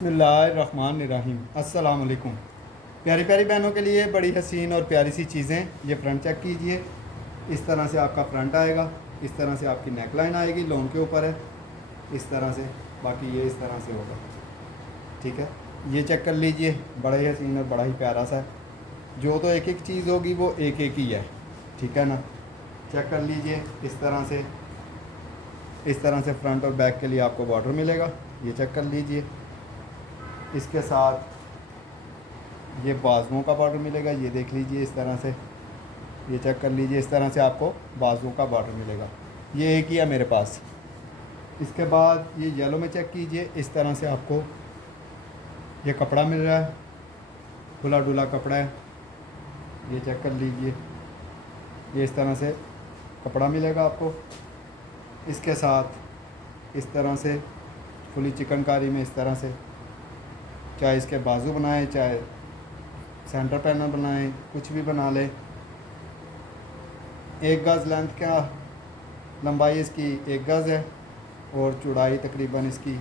बिस्मिल्लाहिर्रहमानिर्रहीम। अस्सलाम वालेकुम। प्यारी प्यारी बहनों के लिए बड़ी हसीन और प्यारी सी चीज़ें। ये फ्रंट चेक कीजिए। इस तरह से आपका फ्रंट आएगा, इस तरह से आपकी नेक लाइन आएगी, लोन के ऊपर है इस तरह से। बाकी ये इस तरह से होगा, ठीक है। ये चेक कर लीजिए, बड़ा ही हसीन और बड़ा ही प्यारा सा है। जो तो एक एक चीज़ होगी वो एक एक ही है, ठीक है ना। चेक कर लीजिए इस तरह से। इस तरह से फ्रंट और बैक के लिए आपको बॉर्डर मिलेगा, ये चेक कर लीजिए। इसके साथ ये बाजुओं का बॉर्डर मिलेगा, ये देख लीजिए इस तरह से। ये चेक कर लीजिए, इस तरह से आपको बाजुओं का बॉर्डर मिलेगा। ये एक ही है मेरे पास। इसके बाद ये येलो में चेक कीजिए, इस तरह से आपको ये कपड़ा मिल रहा है, खुला डुला कपड़ा है। ये चेक कर लीजिए, ये इस तरह से कपड़ा मिलेगा आपको। इसके साथ इस तरह से फुली चिकनकारी में इस तरह से, चाहे इसके बाजू बनाएं, चाहे सेंटर पैनल बनाएं, कुछ भी बना लें। 1 गज़ लेंथ का लंबाई इसकी 1 गज़ है और चौड़ाई तकरीबन इसकी,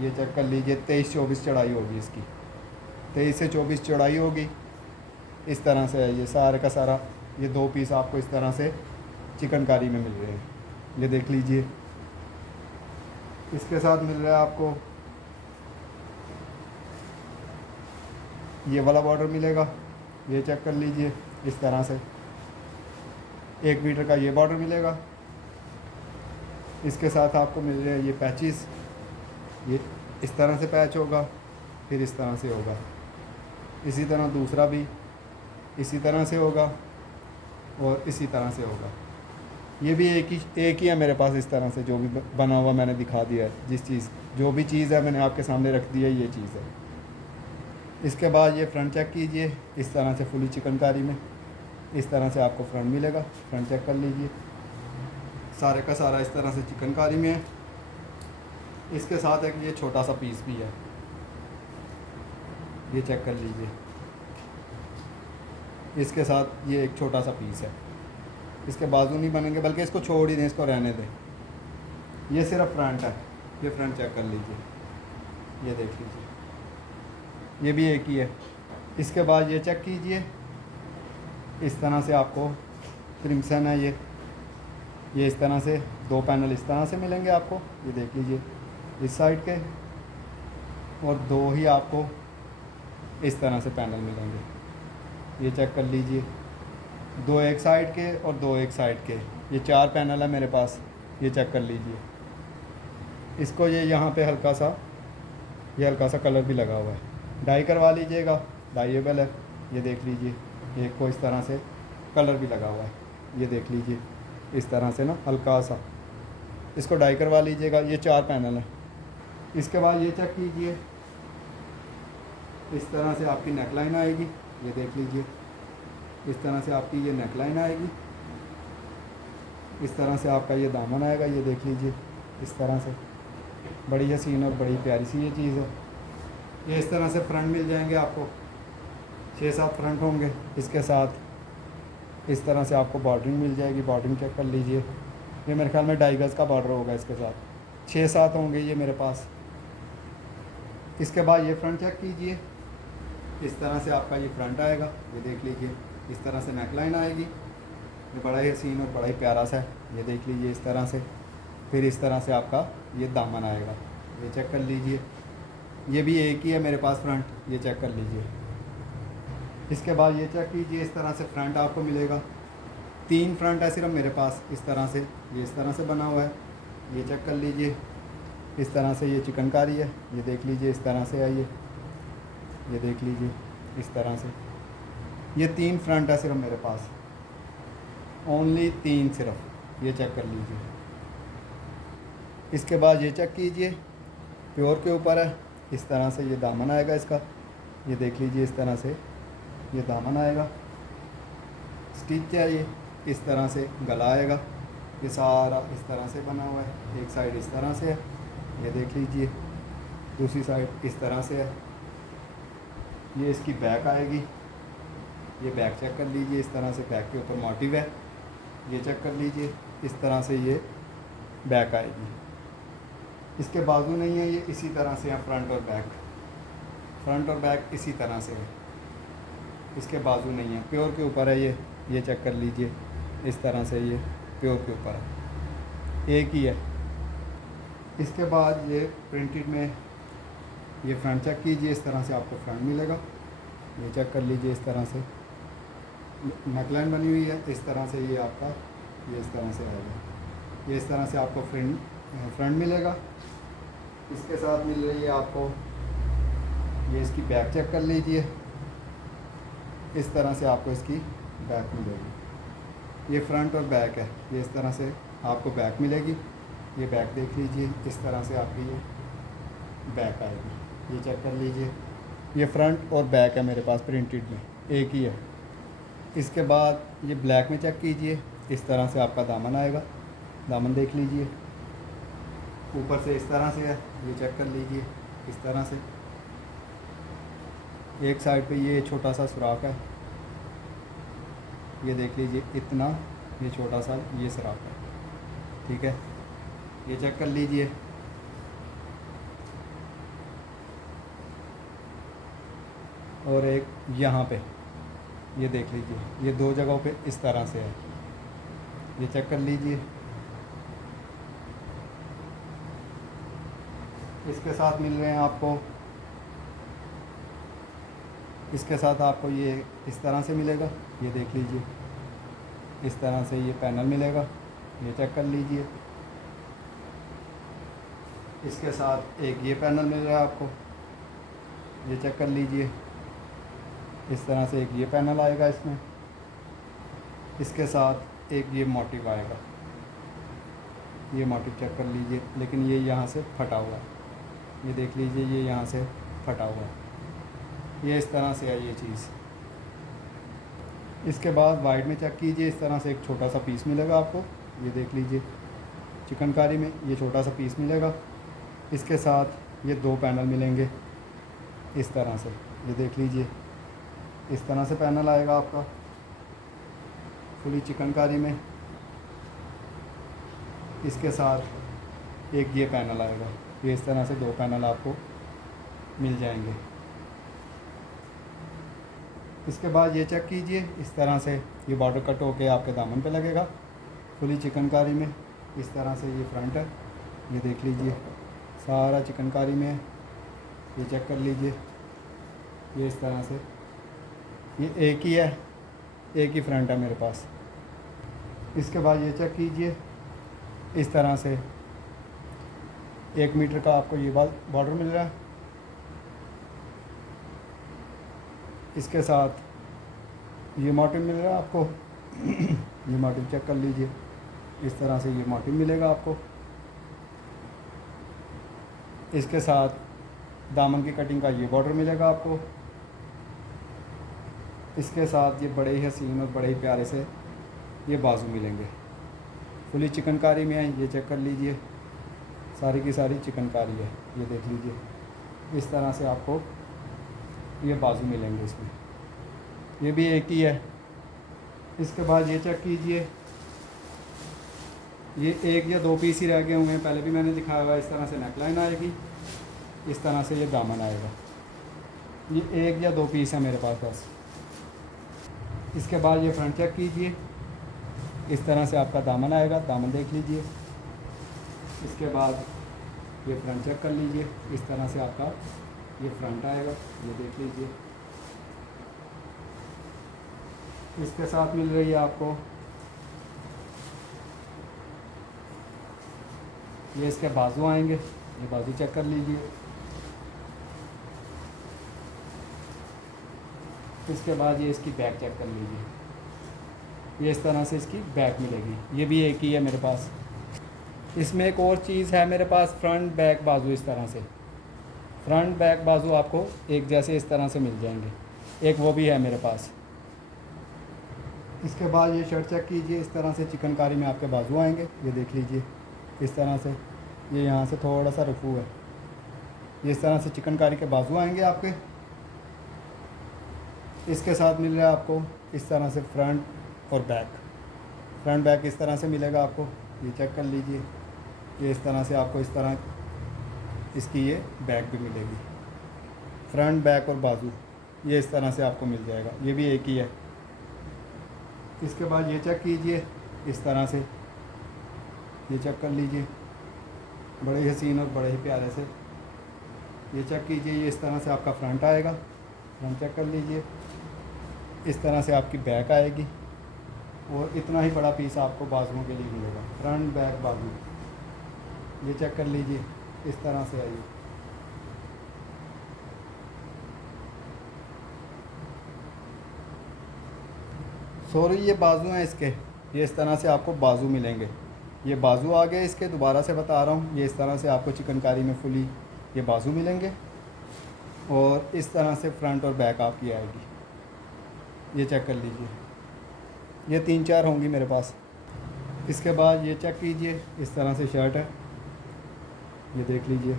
ये चेक कर लीजिए, 23-24 चौड़ाई होगी इसकी। 23 से 24 चौड़ाई होगी। इस तरह से है ये सारे का सारा। ये 2 पीस आपको इस तरह से चिकनकारी में मिल रहे हैं, ये देख लीजिए। इसके साथ मिल रहा है आपको ये वाला बॉर्डर मिलेगा, ये चेक कर लीजिए इस तरह से। 1 मीटर का ये बॉर्डर मिलेगा। इसके साथ आपको मिल रहे हैं ये पैचेस। ये इस तरह से पैच होगा, फिर इस तरह से होगा। इसी तरह दूसरा भी इसी तरह से होगा और इसी तरह से होगा। ये भी एक ही है मेरे पास इस तरह से, जो भी बना हुआ मैंने दिखा दिया है। जिस चीज़ जो भी चीज़ है मैंने आपके सामने रख दी है, ये चीज़ है। इसके बाद ये फ्रंट चेक कीजिए, इस तरह से फुली चिकनकारी में इस तरह से आपको फ्रंट मिलेगा। फ्रंट चेक कर लीजिए, सारे का सारा इस तरह से चिकनकारी में है। इसके साथ एक ये छोटा सा पीस भी है, ये चेक कर लीजिए। इसके साथ ये एक छोटा सा पीस है। इसके बाजू नहीं बनेंगे, बल्कि इसको छोड़ ही दें, इसको रहने दें। ये सिर्फ फ्रंट है, ये फ्रंट चेक कर लीजिए, ये देख लीजिए, ये भी एक ही है। इसके बाद ये चेक कीजिए, इस तरह से आपको क्रिम्सन है ये इस तरह से 2 पैनल इस तरह से मिलेंगे आपको, ये देख लीजिए इस साइड के, और 2 ही आपको इस तरह से पैनल मिलेंगे, ये चेक कर लीजिए। 2 एक साइड के और 2 एक साइड के, ये 4 पैनल है मेरे पास, ये चेक कर लीजिए। इसको ये यहाँ पे हल्का सा कलर भी लगा हुआ है, डाई करवा लीजिएगा, डाइएबल है, ये देख लीजिए। एक को इस तरह से कलर भी लगा हुआ है, ये देख लीजिए इस तरह से ना, हल्का सा इसको डाई करवा लीजिएगा। ये 4 पैनल है। इसके बाद ये चेक कीजिए, इस तरह से आपकी नेक लाइन आएगी, ये देख लीजिए। इस तरह से आपकी ये नेक लाइन आएगी, इस तरह से आपका ये दामन आएगा, ये देख लीजिए इस तरह से। बड़ी हसीन और बड़ी प्यारी सी ये चीज़ है। ये इस तरह से फ्रंट मिल जाएंगे आपको, 6-7 फ्रंट होंगे। इसके साथ इस तरह से आपको बॉर्डरिंग मिल जाएगी, बॉर्डरिंग चेक कर लीजिए। ये मेरे ख्याल में 2.5 गज़ का बॉर्डर होगा, इसके साथ 6-7 होंगे ये मेरे पास। इसके बाद ये फ्रंट चेक कीजिए, इस तरह से आपका ये फ्रंट आएगा, ये देख लीजिए। इस तरह से नेक लाइन आएगी, ये बड़ा ही हसीन और बड़ा ही प्यारा सा है, ये देख लीजिए इस तरह से। फिर इस तरह से आपका ये दामन आएगा, ये चेक कर लीजिए। ये भी एक ही है मेरे पास फ्रंट, ये चेक कर लीजिए। इसके बाद ये चेक कीजिए, इस तरह से फ्रंट आपको मिलेगा। 3 फ्रंट है सिर्फ मेरे पास इस तरह से, ये इस तरह से बना हुआ है, ये चेक कर लीजिए। इस तरह से ये चिकनकारी है, ये देख लीजिए इस तरह से है ये देख लीजिए इस तरह से। ये 3 फ्रंट है सिर्फ मेरे पास, ओनली 3 सिर्फ, ये चेक कर लीजिए। इसके बाद ये चेक कीजिए, प्योर के ऊपर है, इस तरह से ये दामन आएगा इसका, ये देख लीजिए इस तरह से ये दामन आएगा। स्टिच है ये, इस तरह से गला आएगा, ये सारा इस तरह से बना हुआ है। एक साइड इस तरह से है, ये देख लीजिए, दूसरी साइड इस तरह से है। ये इसकी बैक आएगी, ये बैक चेक कर लीजिए, इस तरह से बैक के ऊपर मोटिव है, ये चेक कर लीजिए। इस तरह से ये बैक आएगी। इसके बाजू नहीं है, ये इसी तरह से है फ्रंट और बैक, फ्रंट और बैक इसी तरह से है, इसके बाजू नहीं है, प्योर के ऊपर है ये चेक कर लीजिए, इस तरह से ये प्योर के ऊपर है, एक ही है। इसके बाद ये प्रिंटेड में ये फ्रंट चेक कीजिए, इस तरह से आपको फ्रंट मिलेगा, ये चेक कर लीजिए, इस तरह से नेकलाइन बनी हुई है, इस तरह से ये आपका ये इस तरह से आएगा, ये इस तरह से आपको फ्रंट मिलेगा। इसके साथ मिल रही है आपको ये इसकी बैक चेक कर लीजिए, इस तरह से आपको इसकी बैक मिलेगी, ये फ्रंट और बैक है, ये इस तरह से आपको बैक मिलेगी, ये बैक देख लीजिए, इस तरह से आपकी ये बैक आएगी, ये चेक कर लीजिए, ये फ्रंट और बैक है मेरे पास प्रिंटेड में, एक ही है। इसके बाद ये ब्लैक में चेक कीजिए, इस तरह से आपका दामन आएगा, दामन देख लीजिए, ऊपर से इस तरह से है, ये चेक कर लीजिए, इस तरह से एक साइड पे ये छोटा सा सुराख है, ये देख लीजिए इतना, ये छोटा सा ये सुराख है, ठीक है, ये चेक कर लीजिए। और एक यहाँ पे ये देख लीजिए, ये दो जगहों पे इस तरह से है, ये चेक कर लीजिए। इसके साथ मिल रहे हैं आपको, इसके साथ आपको ये इस तरह से मिलेगा, ये देख लीजिए, इस तरह से ये पैनल मिलेगा, ये चेक कर लीजिए। इसके साथ एक ये पैनल मिल रहा है आपको, ये चेक कर लीजिए, इस तरह से एक ये पैनल आएगा इसमें, इसके साथ एक ये मोटिव आएगा, ये मोटिव चेक कर लीजिए, लेकिन ये यहाँ से फटा हुआ है, ये देख लीजिए, ये यहाँ से फटा हुआ है, ये इस तरह से है ये चीज़। इसके बाद वाइड में चेक कीजिए, इस तरह से एक छोटा सा पीस मिलेगा आपको, ये देख लीजिए, चिकनकारी में ये छोटा सा पीस मिलेगा। इसके साथ ये दो पैनल मिलेंगे इस तरह से, ये देख लीजिए, इस तरह से पैनल आएगा आपका फुली चिकनकारी में। इसके साथ एक ये पैनल आएगा, ये इस तरह से दो पैनल आपको मिल जाएंगे। इसके बाद ये चेक कीजिए, इस तरह से ये बॉर्डर कट होके आपके दामन पे लगेगा फुली चिकनकारी में, इस तरह से ये फ्रंट है, ये देख लीजिए, सारा चिकनकारी में है, ये चेक कर लीजिए, ये इस तरह से, ये एक ही है, एक ही फ्रंट है मेरे पास। इसके बाद ये चेक कीजिए, इस तरह से 1 मीटर का आपको ये बॉर्डर मिल रहा है, इसके साथ ये मोटिव मिल रहा है आपको ये मोटिव चेक कर लीजिए, इस तरह से ये मोटिव मिलेगा आपको। इसके साथ दामन की कटिंग का ये बॉर्डर मिलेगा आपको। इसके साथ ये बड़े ही हसीन और बड़े ही प्यारे से ये बाजू मिलेंगे, फुली चिकनकारी में है, ये चेक कर लीजिए, सारी की सारी चिकनकारी है, ये देख लीजिए, इस तरह से आपको ये बाजू मिलेंगे इसमें, ये भी एक ही है। इसके बाद ये चेक कीजिए, ये 1 या 2 पीस ही रह गए होंगे, पहले भी मैंने दिखाया हुआ, इस तरह से नेकलाइन आएगी, इस तरह से ये दामन आएगा, ये 1 या 2 पीस है मेरे पास बस। इसके बाद ये फ्रंट चेक कीजिए, इस तरह से आपका दामन आएगा, दामन देख लीजिए। इसके बाद ये फ्रंट चेक कर लीजिए, इस तरह से आपका ये फ्रंट आएगा, ये देख लीजिए। इसके साथ मिल रही है आपको ये इसके बाजू आएंगे, ये बाजू चेक कर लीजिए। इसके बाद ये इसकी बैक चेक कर लीजिए, ये इस तरह से इसकी बैक मिलेगी, ये भी एक ही है मेरे पास। इसमें एक और चीज़ है मेरे पास, फ्रंट बैक बाजू, इस तरह से फ्रंट बैक बाजू आपको एक जैसे इस तरह से मिल जाएंगे, एक वो भी है मेरे पास। इसके बाद ये शर्ट चेक कीजिए, इस तरह से चिकनकारी में आपके बाजू आएंगे, ये देख लीजिए, इस तरह से, ये यहाँ से थोड़ा सा रफू है, ये इस तरह से चिकनकारी के बाजू आएंगे आपके। इसके साथ मिल रहा है आपको इस तरह से फ्रंट और बैक, फ्रंट बैक इस तरह से मिलेगा आपको, ये चेक कर लीजिए, ये इस तरह से आपको इस तरह इसकी ये बैक भी मिलेगी। फ्रंट, बैक और बाजू ये इस तरह से आपको मिल जाएगा। ये भी एक ही है। इसके बाद ये चेक कीजिए, इस तरह से ये चेक कर लीजिए, बड़े ही हसीन और बड़े ही प्यारे से ये चेक कीजिए। ये इस तरह से आपका फ्रंट आएगा, फ्रंट चेक कर लीजिए। इस तरह से आपकी बैक आएगी और इतना ही बड़ा पीस आपको बाजुओं के लिए मिलेगा। फ्रंट, बैक, बाजू ये चेक कर लीजिए, इस तरह से आइए। सॉरी, ये बाजू हैं इसके, ये इस तरह से आपको बाजू मिलेंगे। ये बाजू आ गए इसके, दोबारा से बता रहा हूँ, ये इस तरह से आपको चिकनकारी में फुली ये बाजू मिलेंगे और इस तरह से फ्रंट और बैक आपकी आएगी। ये चेक कर लीजिए, ये 3-4 होंगी मेरे पास। इसके बाद ये चेक कीजिए, इस तरह से शर्ट है, ये देख लीजिए।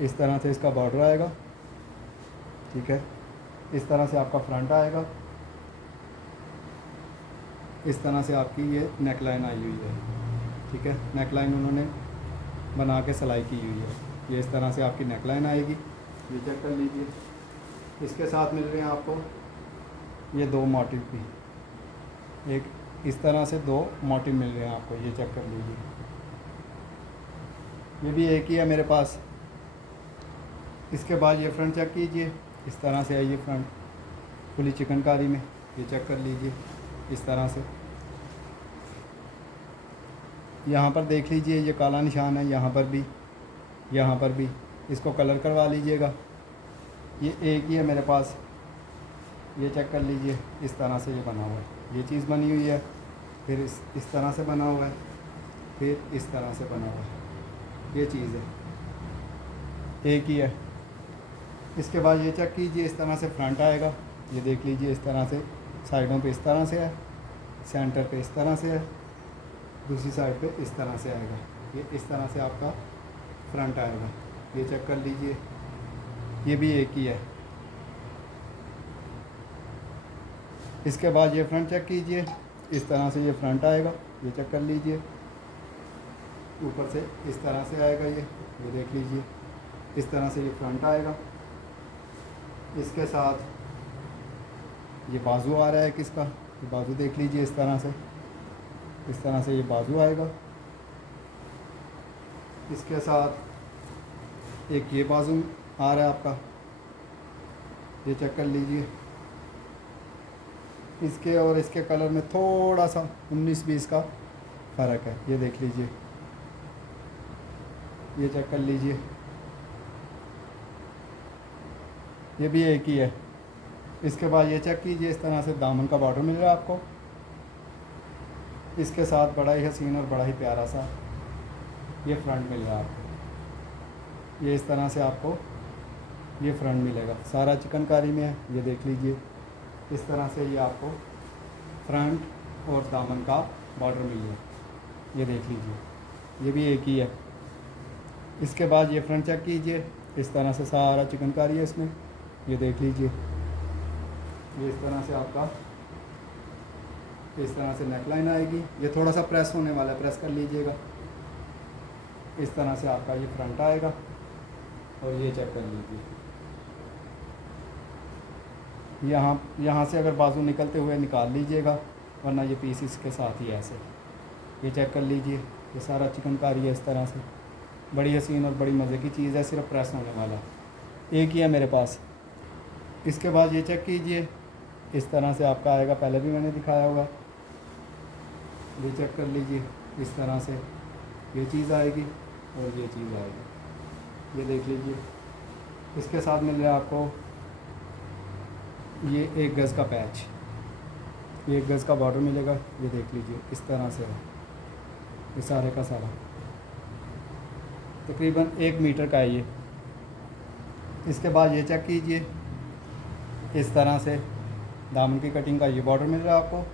इस तरह से इसका बॉर्डर आएगा, ठीक है। इस तरह से आपका फ्रंट आएगा, इस तरह से आपकी ये नेक लाइन आई हुई है, ठीक है। नेक लाइन उन्होंने बना के सिलाई की हुई है। ये इस तरह से आपकी नेक लाइन आएगी, ये चेक कर लीजिए। इसके साथ मिल रहे हैं आपको ये 2 मोटिव भी, एक इस तरह से 2 मोटिव मिल रहे हैं आपको, ये चेक कर लीजिए। ये भी एक ही है मेरे पास। इसके बाद ये फ्रंट चेक कीजिए, इस तरह से आइए फ्रंट फुली चिकनकारी में, ये चेक कर लीजिए। इस तरह से यहाँ पर देख लीजिए, ये काला निशान है, यहाँ पर भी इसको कलर करवा लीजिएगा। ये एक ही है मेरे पास, ये चेक कर लीजिए। इस तरह से ये बना हुआ है, ये चीज़ बनी हुई है, फिर इस तरह से बना हुआ है, फिर इस तरह से बना हुआ है, ये चीज़ है, एक ही है। इसके बाद ये चेक कीजिए, इस तरह से फ्रंट आएगा, ये देख लीजिए। इस तरह से साइडों पे इस तरह से है, सेंटर पे इस तरह से है, दूसरी साइड पे इस तरह से आएगा। ये इस तरह से आपका फ्रंट आएगा, ये चेक कर लीजिए। ये भी एक ही है। इसके बाद ये फ्रंट चेक कीजिए, इस तरह से ये फ्रंट आएगा, ये चेक कर लीजिए। ऊपर से इस तरह से आएगा, ये देख लीजिए। इस तरह से ये फ्रंट आएगा। इसके साथ ये बाजू आ रहा है किसका, ये बाजू देख लीजिए। इस तरह से ये बाजू आएगा। इसके साथ एक ये बाजू आ रहा है आपका, ये चेक कर लीजिए। इसके और इसके कलर में थोड़ा सा 19-20 का फ़र्क है, ये देख लीजिए, ये चेक कर लीजिए। ये भी एक ही है। इसके बाद ये चेक कीजिए, इस तरह से दामन का बॉर्डर मिल रहा है आपको। इसके साथ बड़ा ही हसीन और बड़ा ही प्यारा सा ये फ्रंट मिल रहा है आपको। ये इस तरह से आपको ये फ्रंट मिलेगा, सारा चिकनकारी में है, ये देख लीजिए। इस तरह से ये आपको फ्रंट और दामन का बॉर्डर मिल रहा है, ये देख लीजिए। ये भी एक ही है। इसके बाद ये फ्रंट चेक कीजिए, इस तरह से सारा चिकनकारी है इसमें, ये देख लीजिए। ये इस तरह से आपका इस तरह से नेकलाइन आएगी। ये थोड़ा सा प्रेस होने वाला है, प्रेस कर लीजिएगा। इस तरह से आपका ये फ्रंट आएगा और ये चेक कर लीजिए। यहाँ से अगर बाजू निकलते हुए निकाल लीजिएगा, वरना ये पीस इसके साथ ही ऐसे। ये चेक कर लीजिए, ये सारा चिकनकारी है इस तरह से, बड़ी हसीन और बड़ी मज़े की चीज़ है, सिर्फ प्रेस होने वाला एक ही है मेरे पास। इसके बाद ये चेक कीजिए, इस तरह से आपका आएगा, पहले भी मैंने दिखाया होगा। ये चेक कर लीजिए, इस तरह से ये चीज़ आएगी और ये चीज़ आएगी, ये देख लीजिए। इसके साथ मिल रहा है आपको ये 1 गज़ का पैच, 1 गज़ का बॉर्डर मिलेगा, ये देख लीजिए। इस तरह से है ये सारे का सारा, तकरीबन 1 मीटर का है ये। इसके बाद ये चेक कीजिए, इस तरह से दामन की कटिंग का ये बॉर्डर मिल रहा है आपको।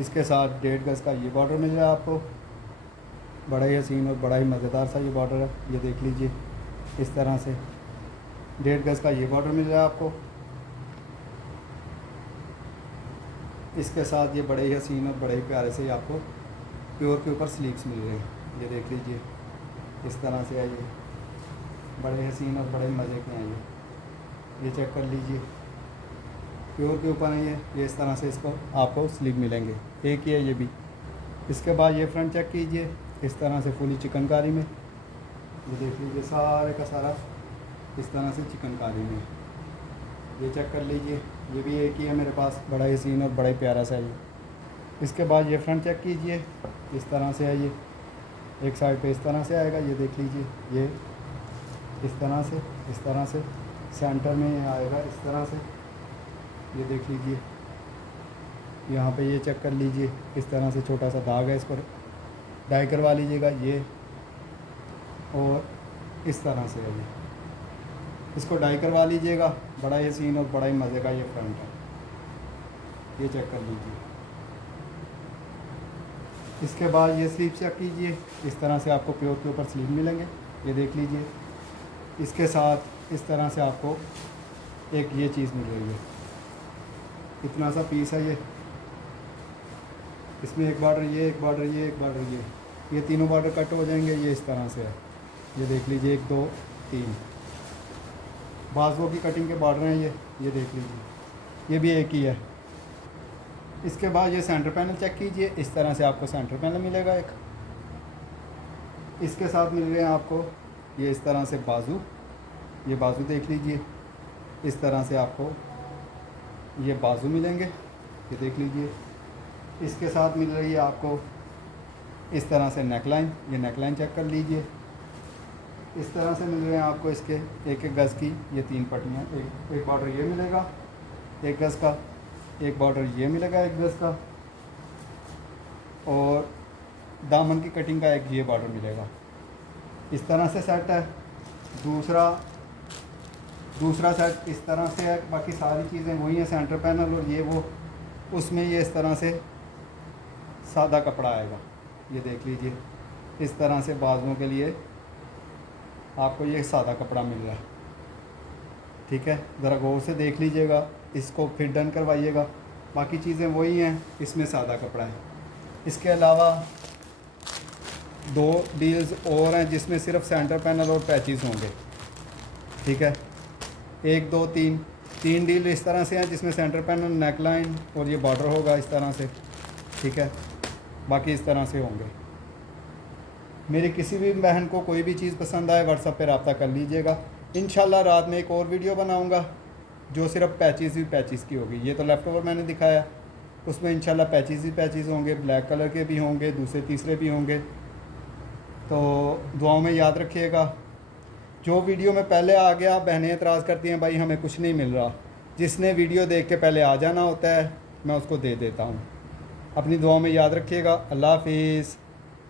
इसके साथ 1.5 गज़ का ये बॉर्डर मिल रहा है आपको, बड़ा ही हसीन और बड़ा ही मज़ेदार सा ये बॉर्डर है, ये देख लीजिए। इस तरह से 1.5 गज़ का ये बॉर्डर मिल रहा है आपको। इसके साथ ये बड़े ही हसीन और बड़े ही प्यारे से आपको प्योर के ऊपर स्लीव्स मिल रहे हैं, ये देख लीजिए। इस तरह से है ये, बड़े हसीन और बड़े मज़े के हैं ये चेक कर लीजिए, प्योर के ऊपर है ये इस तरह से इसको आपको स्लीव मिलेंगे, एक ही है ये भी। इसके बाद ये फ्रंट चेक कीजिए, इस तरह से फुली चिकनकारी में, ये देख लीजिए सारे का सारा इस तरह से चिकनकारी में, ये चेक कर लीजिए, ये भी एक ही है मेरे पास, बड़ा ही सीन और बड़ा ही प्यारा सा ये। इसके बाद ये फ्रंट चेक कीजिए, इस तरह से है ये, एक साइड पे इस तरह से आएगा, ये देख लीजिए, ये इस तरह से सेंटर में ये आएगा इस तरह से, ये देख लीजिए, यहाँ पे ये चेक कर लीजिए, इस तरह से छोटा सा दाग है, इसको डाई करवा लीजिएगा ये, और इस तरह से है ये, इसको डाई करवा लीजिएगा। बड़ा ही सीन और बड़ा ही मज़े का ये फ्रंट है, ये चेक कर लीजिए। इसके बाद ये स्लीव चेक कीजिए, इस तरह से आपको प्योर के ऊपर स्लीव मिलेंगे, ये देख लीजिए। इसके साथ इस तरह से आपको एक ये चीज़ मिल रही है, इतना सा पीस है ये, इसमें एक बॉर्डर ये, एक बॉर्डर ये, एक बॉर्डर ये तीनों बॉर्डर कट हो जाएंगे, ये इस तरह से है, ये देख लीजिए, 1 2 3 बाजुओं की कटिंग के बॉर्डर हैं ये देख लीजिए, ये भी एक ही है। इसके बाद ये सेंटर पैनल चेक कीजिए, इस तरह से आपको सेंटर पैनल मिलेगा एक, इसके साथ मिल रहे हैं आपको ये इस तरह से बाजू, ये बाजू देख लीजिए, इस तरह से आपको ये बाजू मिलेंगे, ये देख लीजिए। इसके साथ मिल रही है आपको इस तरह से नेकलाइन, ये नेकलाइन चेक कर लीजिए, इस तरह से मिल रहे हैं आपको इसके एक एक गज़ की ये 3 पट्टियाँ, एक बॉर्डर ये मिलेगा 1 गज़ का, एक बॉर्डर ये मिलेगा 1 गज़ का, और दामन की कटिंग का एक ये बॉर्डर मिलेगा। इस तरह से सेट है। दूसरा सेट इस तरह से है, बाकी सारी चीज़ें वही हैं, सेंटर पैनल और ये वो, उसमें ये इस तरह से सादा कपड़ा आएगा, ये देख लीजिए, इस तरह से बाजुओं के लिए आपको ये सादा कपड़ा मिल रहा है, ठीक है। ज़रा गौर से देख लीजिएगा, इसको फिर डन करवाइएगा, बाकी चीज़ें वही हैं, इसमें सादा कपड़ा है। इसके अलावा 2 डील्स और हैं जिसमें सिर्फ सेंटर पैनल और पैचेस होंगे, ठीक है। 1 2 3 डील इस तरह से हैं जिसमें सेंटर पैनल, नेकलाइन और ये बॉर्डर होगा इस तरह से, ठीक है। बाकी इस तरह से होंगे। मेरी किसी भी बहन को कोई भी चीज़ पसंद आए व्हाट्सएप पे रब्ता कर लीजिएगा। इंशाल्लाह रात में एक और वीडियो बनाऊंगा जो सिर्फ पैचेस की होगी। ये तो लेफ़्ट ओवर मैंने दिखाया, उसमें इंशाल्लाह पैचेस होंगे, ब्लैक कलर के भी होंगे, दूसरे तीसरे भी होंगे। तो दुआओं में याद रखिएगा। जो वीडियो में पहले आ गया, बहनें एतराज़ करती हैं भाई हमें कुछ नहीं मिल रहा, जिसने वीडियो देख के पहले आ जाना होता है मैं उसको दे देता हूँ। अपनी दुआओं में याद रखिएगा। अल्लाह हाफिज़।